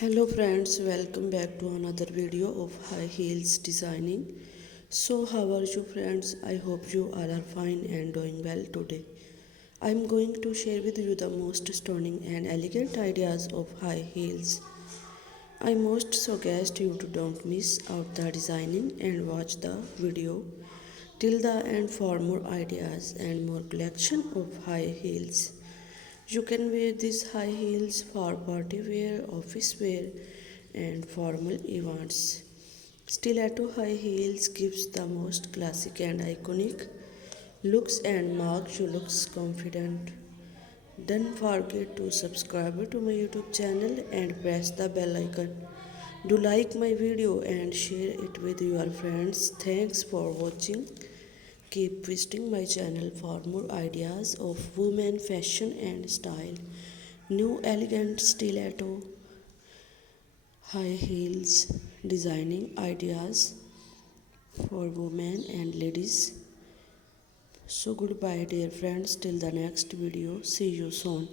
Hello friends, welcome back to another video of high heels designing. So how are you friends? I hope you all are fine and doing well today. I'm going to share with you the most stunning and elegant ideas of high heels. I most suggest you to don't miss out the designing and watch the video till the end for more ideas and more collection of high heels. You can wear these high heels for party wear, office wear, and formal events. Stiletto high heels gives the most classic and iconic looks and makes you looks confident. Don't forget to subscribe to my YouTube channel and press the bell icon. Do like my video and share it with your friends. Thanks for watching. Keep visiting my channel for more ideas of women fashion and style. New elegant stiletto high heels designing ideas for women and ladies. So goodbye dear friends till the next video. See you soon.